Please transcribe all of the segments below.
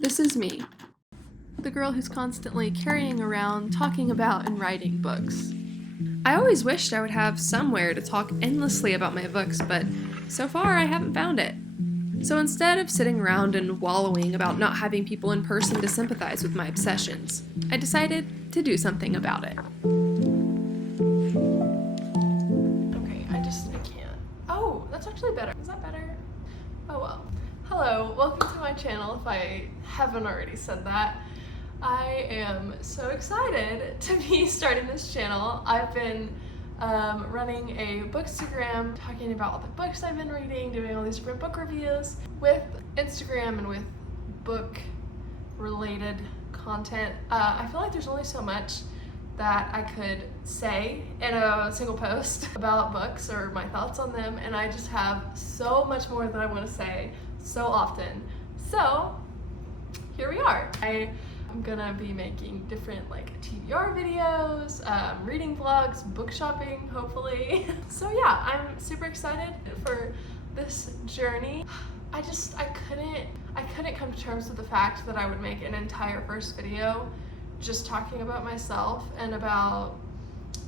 This is me, the girl who's constantly carrying around, talking about, and writing books. I always wished I would have somewhere to talk endlessly about my books, but so far I haven't found it. So instead of sitting around and wallowing about not having people in person to sympathize with my obsessions, I decided to do something about it. Okay, I can't. Oh, that's actually better. Is that better? Oh well. Hello, welcome to my channel if I haven't already said that. I am so excited to be starting this channel. I've been running a bookstagram, talking about all the books I've been reading, doing all these different book reviews with Instagram and with book related content. I feel like there's only so much that I could say in a single post about books or my thoughts on them, and I just have so much more that I want to say so often. So here we are. I'm gonna be making different like TBR videos, reading vlogs, book shopping, hopefully. So yeah, I'm super excited for this journey. I couldn't come to terms with the fact that I would make an entire first video just talking about myself and about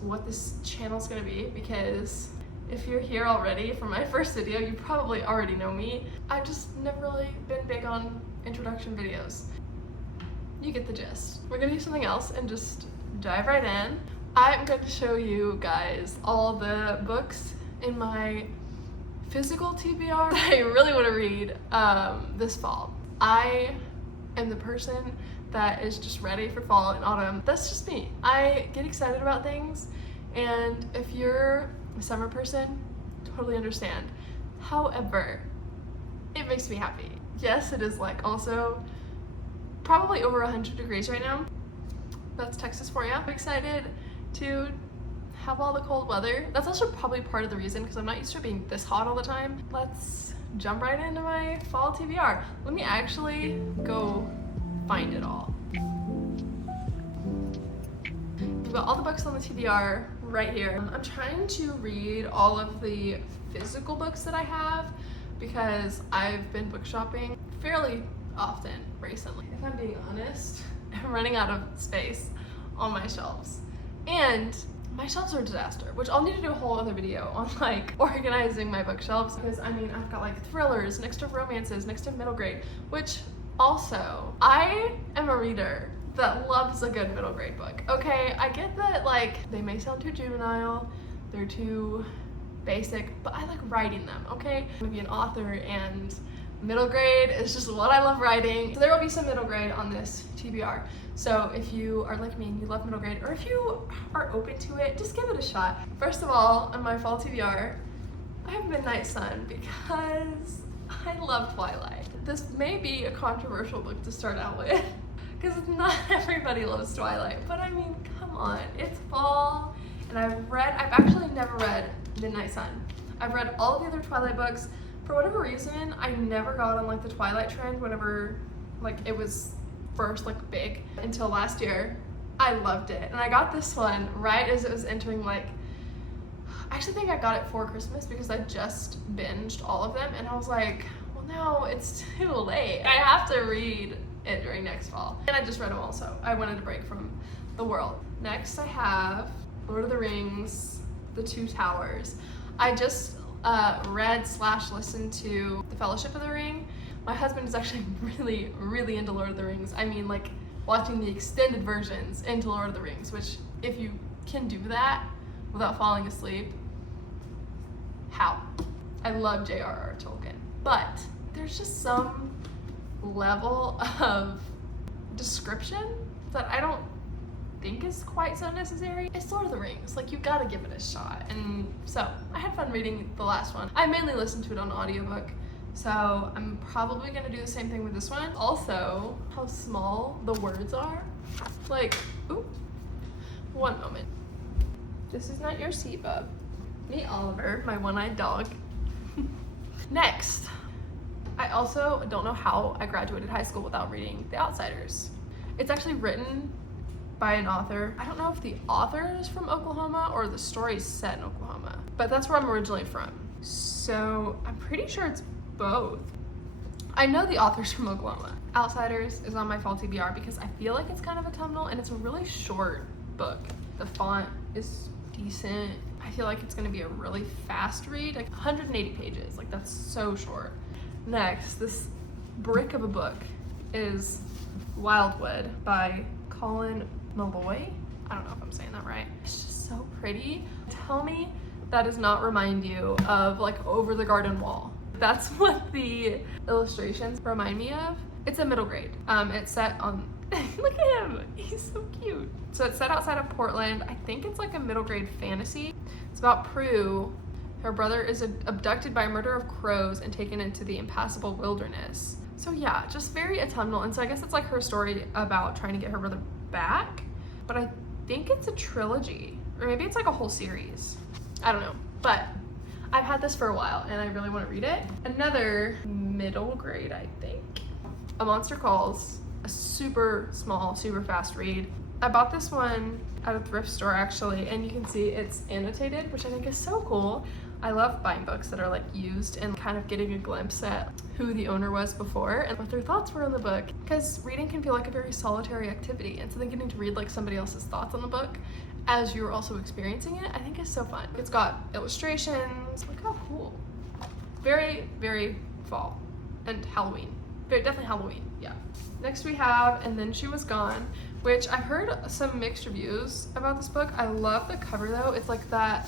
what this channel's gonna be, because if you're here already from my first video, you probably already know me. I've just never really been big on introduction videos. You get the gist. We're gonna do something else and just dive right in. I'm going to show you guys all the books in my physical TBR that I really want to read this fall. I am the person that is just ready for fall and autumn. That's just me. I get excited about things, and if you're a summer person, totally understand. However, it makes me happy. Yes, it is like also probably over 100 degrees right now. That's Texas for you. I'm excited to have all the cold weather. That's also probably part of the reason, because I'm not used to it being this hot all the time. Let's jump right into my fall TBR. Let me actually go find it all. We've got all the books on the TBR right here. I'm trying to read all of the physical books that I have because I've been book shopping fairly often recently. If I'm being honest, I'm running out of space on my shelves. And my shelves are a disaster, which I'll need to do a whole other video on like organizing my bookshelves, because I mean, I've got like thrillers next to romances, next to middle grade, which also, I am a reader that loves a good middle grade book. Okay, I get that like they may sound too juvenile, they're too basic, but I like writing them, okay? I'm gonna be an author, and middle grade is just what I love writing. So there will be some middle grade on this TBR. So if you are like me and you love middle grade, or if you are open to it, just give it a shot. First of all, on my fall TBR, I have Midnight Sun because I love Twilight. This may be a controversial book to start out with, because not everybody loves Twilight, but I mean, come on, it's fall, and I've actually never read Midnight Sun. I've read all of the other Twilight books. For whatever reason, I never got on like the Twilight trend whenever like it was first like big until last year. I loved it, and I got this one right as it was entering like, I actually think I got it for Christmas because I just binged all of them, and I was like, well, now it's too late. I have to read it during next fall. And I just read them all, so I wanted a break from the world. Next I have Lord of the Rings, The Two Towers. I just read/listened to The Fellowship of the Ring. My husband is actually really into Lord of the Rings. I mean, like watching the extended versions into Lord of the Rings, which if you can do that without falling asleep, how? I love J.R.R. Tolkien, but there's just some level of description that I don't think is quite so necessary. It's Lord of the Rings, like you gotta give it a shot. And so I had fun reading the last one. I mainly listened to it on audiobook, so I'm probably gonna do the same thing with this one. Also, how small the words are. Like, ooh, one moment. This is not your seat, bub. Meet Oliver, my one-eyed dog. Next, I also don't know how I graduated high school without reading The Outsiders. It's actually written by an author. I don't know if the author is from Oklahoma or the story's set in Oklahoma, but that's where I'm originally from. So I'm pretty sure it's both. I know the author's from Oklahoma. Outsiders is on my fall TBR because I feel like it's kind of autumnal and it's a really short book. The font is decent. I feel like it's gonna be a really fast read, like 180 pages, like that's so short. Next, this brick of a book is Wildwood by Colin Malloy. I don't know if I'm saying that right. It's just so pretty. Tell me that does not remind you of like Over the Garden Wall. That's what the illustrations remind me of. It's a middle grade. It's set on, look at him, he's so cute. So it's set outside of Portland. I think it's like a middle grade fantasy. It's about Prue. Her brother is abducted by a murder of crows and taken into the impassable wilderness. So yeah, just very autumnal. And so I guess it's like her story about trying to get her brother back. But I think it's a trilogy, or maybe it's like a whole series. I don't know, but I've had this for a while and I really want to read it. Another middle grade, I think. A Monster Calls, a super small, super fast read. I bought this one at a thrift store actually, and you can see it's annotated, which I think is so cool. I love buying books that are like used and kind of getting a glimpse at who the owner was before and what their thoughts were on the book, because reading can feel like a very solitary activity, and so then getting to read like somebody else's thoughts on the book as you're also experiencing it, I think is so fun. It's got illustrations. Look how cool. Very, very fall and Halloween. Very definitely Halloween, yeah. Next we have And Then She Was Gone, which I've heard some mixed reviews about this book. I love the cover though. It's like that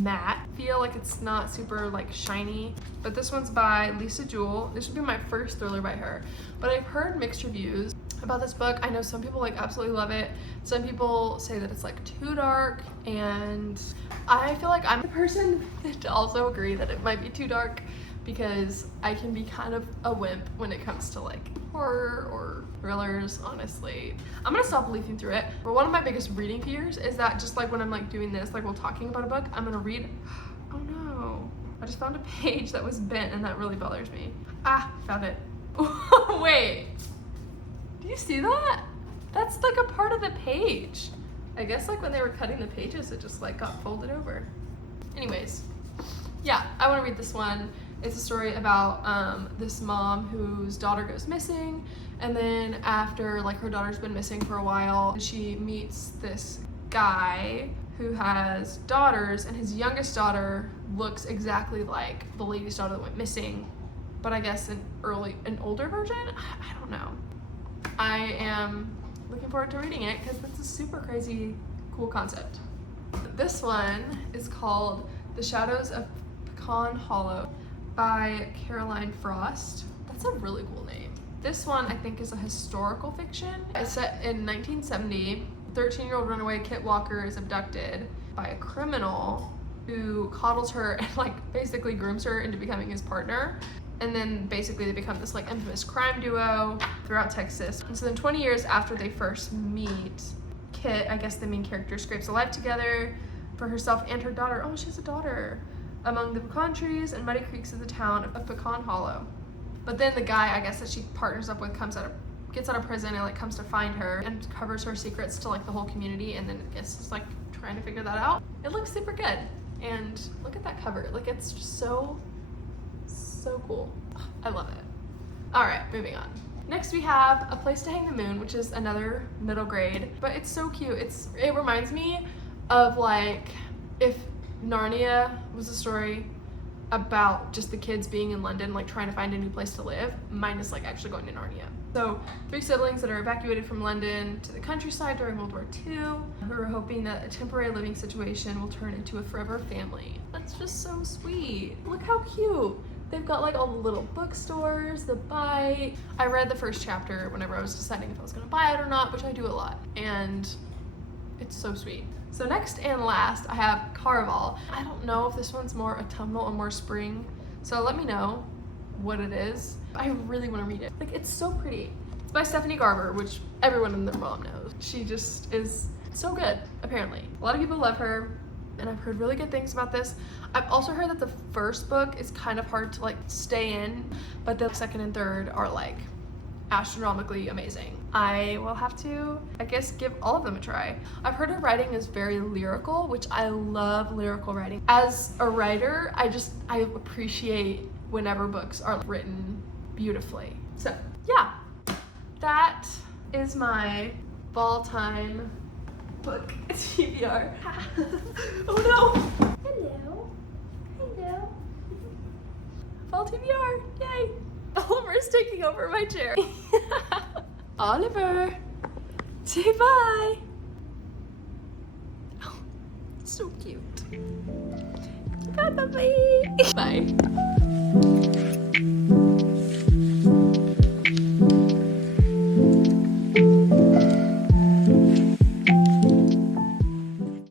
matte feel, like it's not super like shiny. But this one's by Lisa Jewell. This would be my first thriller by her. But I've heard mixed reviews about this book. I know some people like absolutely love it. Some people say that it's like too dark, and I feel like I'm the person to also agree that it might be too dark, because I can be kind of a wimp when it comes to like horror or thrillers, honestly. I'm gonna stop leafing through it. But one of my biggest reading fears is that just like when I'm like doing this, like while talking about a book, I'm gonna read, oh no, I just found a page that was bent and that really bothers me. Ah, found it. Wait, do you see that? That's like a part of the page. I guess like when they were cutting the pages, it just like got folded over. Anyways, yeah, I wanna read this one. It's a story about this mom whose daughter goes missing, and then after like her daughter's been missing for a while, she meets this guy who has daughters, and his youngest daughter looks exactly like the lady's daughter that went missing, but I guess an older version? I don't know. I am looking forward to reading it because it's a super crazy cool concept. This one is called The Shadows of Pecan Hollow by Caroline Frost. That's a really cool name. This one I think is a historical fiction. It's set in 1970. 13-year-old runaway Kit Walker is abducted by a criminal who coddles her and like basically grooms her into becoming his partner. And then basically they become this like infamous crime duo throughout Texas. And so then 20 years after they first meet, Kit, I guess the main character, scrapes a life together for herself and her daughter. Oh, she has a daughter. Among the pecan trees and muddy creeks of the town of Pecan Hollow. But then the guy, I guess, that she partners up with gets out of prison and like comes to find her and covers her secrets to like the whole community, and then I guess it's like trying to figure that out. It looks super good. And look at that cover. Like it's just so cool. I love it. All right, moving on. Next we have A Place to Hang the Moon, which is another middle grade, but it's so cute. It reminds me of like if Narnia was a story about just the kids being in London, like trying to find a new place to live, minus like actually going to Narnia. So 3 siblings that are evacuated from London to the countryside during World War II, who are hoping that a temporary living situation will turn into a forever family. That's just so sweet. Look how cute. They've got like all the little bookstores, the Bite. I read the first chapter whenever I was deciding if I was gonna buy it or not, which I do a lot, and it's so sweet. So next and last, I have Caraval. I don't know if this one's more autumnal or more spring, so let me know what it is. I really want to read it. Like, it's so pretty. It's by Stephanie Garber, which everyone and their mom knows. She just is so good, apparently. A lot of people love her, and I've heard really good things about this. I've also heard that the first book is kind of hard to like stay in, but the second and third are like astronomically amazing. I will have to, I guess, give all of them a try. I've heard her writing is very lyrical, which I love lyrical writing. As a writer, I appreciate whenever books are written beautifully. So yeah, that is my fall time book TBR. Oh no! Hello. Hello. Fall TBR. Yay! Oliver's taking over my chair. Oliver, say bye. Oh, so cute. Bye, bye, bye. Bye.